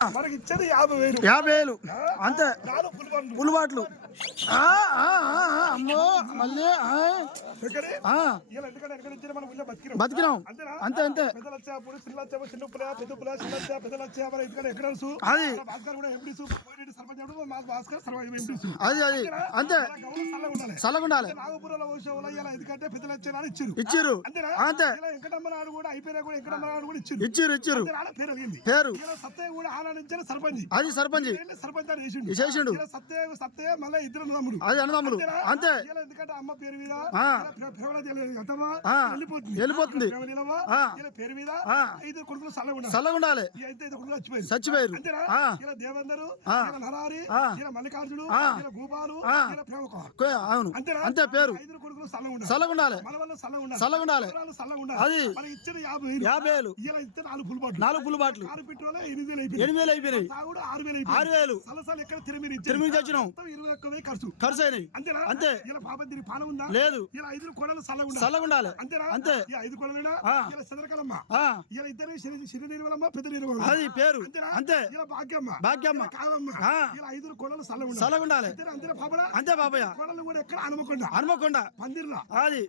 మనకి ఇచ్చేది 50,000. 50,000 అంతే. పులిబాట్లు అమ్మో మళ్ళీ బతికినాం అంతే అంతే. అది అది అంతే. చల్లగుండాలి ఇచ్చిర్రు అంతే. ఇచ్చిర్రు పేరు అది సర్పంచ్ చేసిండు. అది అన్నదమ్ములు అంతే. అమ్మ పేరు మీద వెళ్ళిపోతుంది. చల్లగుండాలి చచ్చిపోయారు. మల్లికార్జుడు అవును అంతే పేరు. చల్లగుండాలి చల్లగుండాలి. అది 50,000 4 పుల్ బాట్లు 8,000 అయిపోయినాయి. 6,000 తిరిగి తెచ్చినాం. ఖర్చు అయినాయి అంతే. లేదు చల్లగుండాలి అంతే. అది పేరు అంతే. భాగ్యమ్మ చల్లగుండాలి అంతే. బాబయ్య హనుమకొండ అది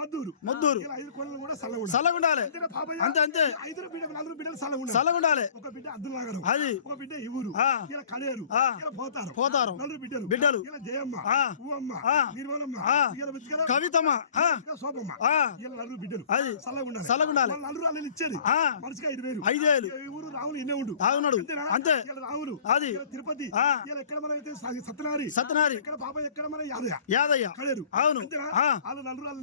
మద్దూరు చల్లగుండాలి అంతే అంతే. చల్లగుండాలి అది పోతారు బిడ్డలు కవితమ్మ అది చల్లగుండాలి. 5,000 అవునాడు అంతే. అది తిరుపతి సత్యనారి యాదయ్య అవును.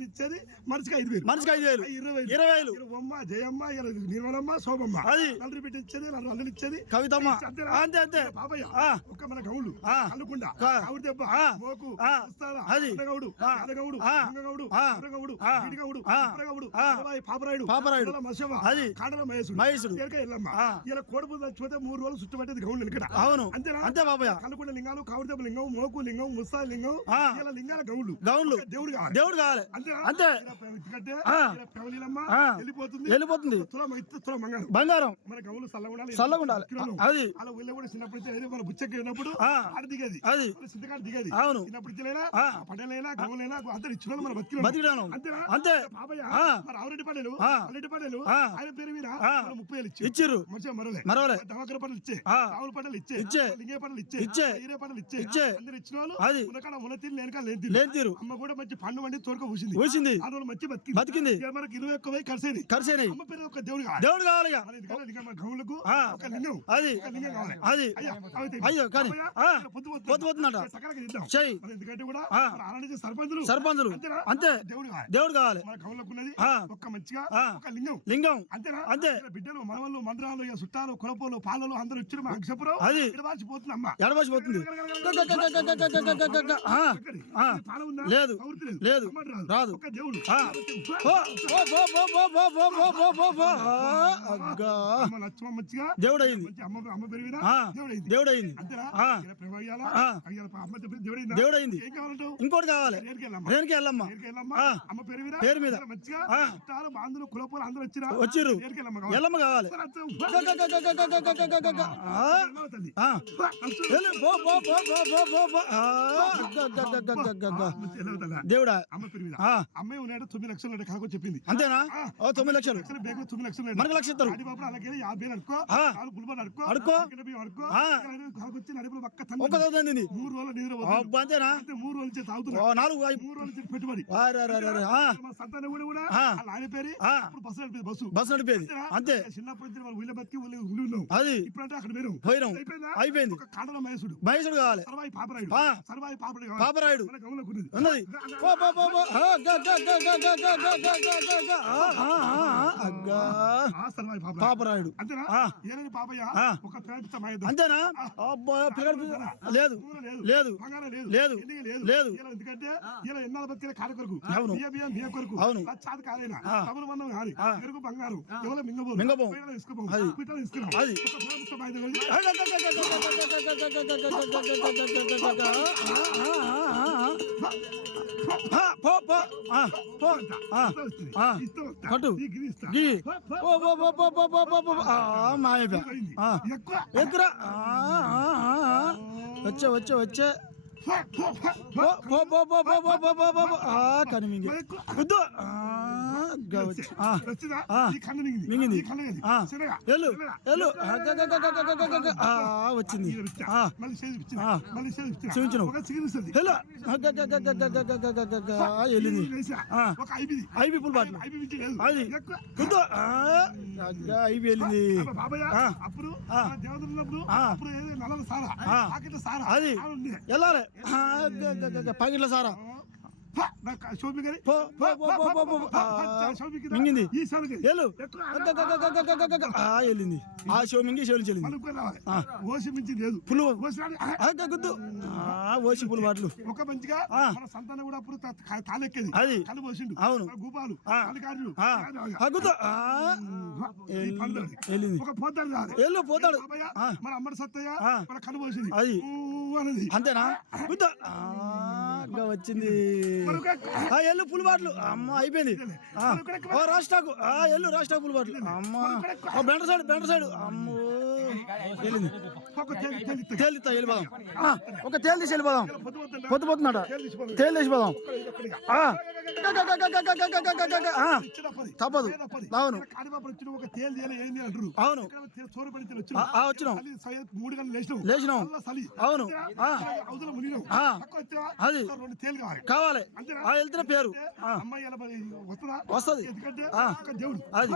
ఇచ్చేది మనిషికి 5,000 20,000 జయమ్మ నిర్మలమ్మ శోభమ్మ అది నలుగురు బిడ్డ ఇచ్చేది నలుగురు ఇచ్చేది కవితమ్మ అంతే అంతే. బాబయ్య ఒక్క మన గౌళ్ళు అనుకుండా దెబ్బ మోకు అది పాపరాయుడు అది మహేశుడు ఇలా కోడుపు చచ్చిపోతే 3 రోజులు చుట్టుపట్టేది గౌళ్ళు ఇక్కడ. అవును అంతే బాబయ్య. కనుకుండ లింగాలు కావుడు దెబ్బ లింగం మోకు లింగం ముస్తా లింగం ఇలా లింగాల గౌళ్ళు దేవుడు కావాలి అంతే. వెళ్ళిపోతుంది బంగారం మన గౌళ్ళు చల్లగుండాలి అది. అలా ఊళ్ళో కూడా చిన్నప్పుడు మన బుచ్చకి ఉన్నప్పుడు దిగేది అది సిద్ధకాడు దిగేది. అవును చిన్నప్పుడు పడలేనా గౌలైనా అందరు ఇచ్చిన మనం బతికినాను అంతే. ఆవురెడ్డి పల్లెలు అల్లెడ్డి పల్లెలు ఆయన పేరు మీద 30,000 ఇచ్చిర్రు. మరవలే దవాకర పనులు ఇచ్చే ఆవుల పనులు ఇచ్చే లింగే పనులు ఇచ్చే ఈరే పనులు ఇచ్చే అందరు ఇచ్చిన వాళ్ళు అది ఉనకాడ లేక లేని తీరు. అమ్మ కూడా మంచి పండు వండి తోడుక ఊసింది ఆ రోజు మంచి బతికింది. మనకి 21 ఖర్చైనాయి. అమ్మ పేరు ఒక దేవుడు కావాలి గౌళ్ళకు ఒక లింగం అది అది అయ్యో కానీ పోతుందట చెయ్యి. ఎందుకంటే కూడా సర్పంచులు అంతే. దేవుడు కావాలి మన గౌళ్ళకున్నది ఒక్క మంచిగా ఒక లింగం అంతేనా అంతే. బిడ్డలు మనవళ్ళు మంత్రాలు చుట్టాలు కులపోలు పాలలు అందరూ వచ్చి మా అక్షపురం అది ఎడబాసిపోతుంది. అమ్మ ఎడబాసిపోతుంది. లేదు లేదు రాదు. దేవుడు మంచిగా దేవుడు అయింది. అమ్మ పెరిగినా దేవుడు అయింది. దేవుడు అయింది. ఇంకోటి కావాలి. రేణుకి ఎల్లమ్మ పేరు మీద మంచిగా బాంధులు కులపోలు అందరూ వచ్చిర్రు. ఎల్లమ్మ కావాలి. దేవుడా అమ్మాయి ఉన్నాడు 9 లక్షలు కనుక చెప్పింది అంతేనా? 9 లక్షలు 9 లక్షలు మనకు లక్ష ఇస్తారు. అలాగే 50,000 అనుకో అడుకో అడుకో నడుపులు పక్క 3 రోజులు నిద్ర అంతేనా? 3 రోజులు తాగుతున్నా 4 3 రోజులు పెట్టుబడి సంతానం కూడా ఆయన పేరు బస్సు నడిపేది అంతే. చిన్నప్పటి నుంచి మనం ఊళ్ళో బతికి ఊళ్ళో ఉన్నాం. అది ఇప్పుడంటే అక్కడ పోయినాం అయిపోయింది. కాండల మహేశుడు కావాలి. పాపరాయుడు ఉన్నది. పాపరాయుడు అంతేనా? లేదు లేదు లేదు లేదు. ఎందుకంటే ఇలా ఎన్నాళ్ళ బతికే కాడ కొరకు కొరకు అవును కాదైనా బంగారు ఎవరో మింగబో అది ఆ, పో పో ఆ, పో ఆ, ఆ, పట్టు గీ పో పో పో పో పో పో పో పో మాయపా ఎక్కువ ఎక్కరా వచ్చే వచ్చే వచ్చే పో పో పో పో పో పో పో పో పో పో కనిమింగి వద్దు వచ్చిందా ఆ. ఈ కన్ను మింగింది మింగింది ఈ కన్ను మింగింది. ఆ, సరేగా? ఎల్లు సరేగా? ఎల్లు వచ్చింది ఇది ఇచ్చా. ఆ. మళ్ళీ చేసి ఇచ్చిన. ఆ. మళ్ళీ చేసి ఇచ్చిన. చూపించినావు. ఒక చిగురిస్తుంది. ఎల్లు వెళ్ళింది ఇది వేసా. ఆ. ఒక ఐబిది. ఐబీ పుల్ బాటిల్ ఐబి మించి లేదు. అది ఎక్కువ. వద్దు ఐబీ వెళ్ళింది అబ్బా బాబాయ్ ఆ. అప్పుడు ఆ. దేవతలు ఉన్నప్పుడు ఆ. అప్పుడు ఏదో నల్లల సారా ఆ. పాకెట్ల సారా అది. ఆ ఉంది. వెళ్ళాలి పగిట్ల సారా ఫ, నాకు శోభి గారి పో పో పో పో పో పో శోభికి మింగింది ఈ సారికి ఎల్లు వెళ్ళింది ఆ షో మింగి షోలు చెల్లింది అనుకుని రావాలి ఆ. ఓసి మించి లేదు పులు ఓసి రాని గుద్దు ఓసి పులు బాటలు ఒక మంచిగా ఆ. మన సంతానం కూడా అప్పుడు తాలెక్కేది అది. కళ్ళు పోసిండు అవును. గూపాలు ఆ. కాలికారులు గుద్దు వెళ్ళింది ఒక పోతాడు రావాలి. ఎల్లు పోతాడు బాబయ్య, ఆ. మన అమ్మడి సత్తయ్య ఆ. మన కళ్ళు పోసింది అది. అనేది అంతేనా గుద్దు వచ్చింది ఎల్లు పులు బాటలు అమ్మ అయిపోయింది ఓ రాష్ట్రాకు ఎల్లు రాష్ట్రా పులు బాటలు అమ్మ బెండ సైడ్ అమ్మో వెళ్ళింది ఒక తేలి తేలిస్తా వెళ్ళిపోదాం ఒక తేలి తీసి వెళ్ళిపోదాం పొద్దు పొద్దు పొద్దున్నాడ తేలి తీసిపోదాం తప్పదు అవును కాడిపాపలు వచ్చిన ఒక తేలి తేలి ఏంది అంటారు అవును చోరు పడితే వచ్చినాం 3 గంటలు లేచినాం లేచినాం చలి అవును అవతల మునిగినాం ఆ. తక్కువ వచ్చినా అది. 2 తేలు కావాలి కావాలి వెళ్తున్న పేరు అమ్మాయి ఎలా వస్తుందా వస్తుంది ఎందుకంటే ఆ. ఒక దేవుడు అది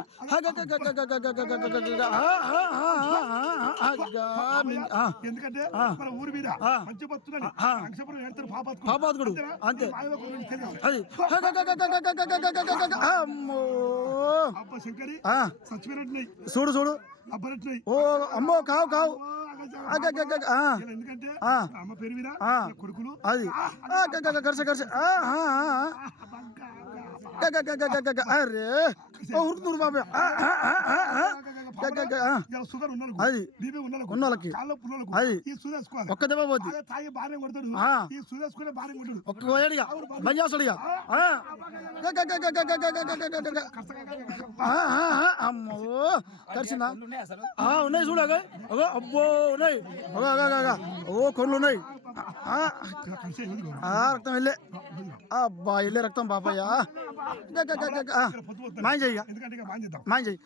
ఎందుకంటే ఆ. మన ఊరి మీద ఆ. మంచి భక్తులని ఆ. అంశపురం ఏడతారు పాపాత్కుడు అంతే అది అమ్మో అబ్బ శంకరి ఆ, సచ్చిపోయినట్టున్నాయి చూడు చూడు అబ్బనట్టున్నాయి ఓ అమ్మో కావు కావు ఎందుకంటే ఆ. అమ్మ పేరు మీద ఆ. కొడుకులు అది కరిసే కరిసే అరే ఉరుకుతురు బాబా షుగర్ ఉన్నాడు అది. బీపీ ఉన్నాడు ఉన్నోళ్ళకి. కాళ్ళ పుల్లలకు అది. ఈ సూదేసుకోవాలి ఒక్క దెబ్బ పోద్ది తాగి భార్య కొడతాడు ఆ. ఈ సూదేసుకునే భార్య కొట్టాడు ఒక్క పోయాడుగా బంద్ చేస్తాడుగా అమ్మో కరిసిందా ఉన్నాయి చూడ అబ్బో ఉన్నాయి ఓ కొన్లు ఉన్నాయి రక్తం వెళ్ళే అబ్బా వెళ్ళే రక్తం బాపయ్య మాయం చెయ్యి ఎందుకంటే ఇక బాగా చేద్దాం మాయం చెయ్యి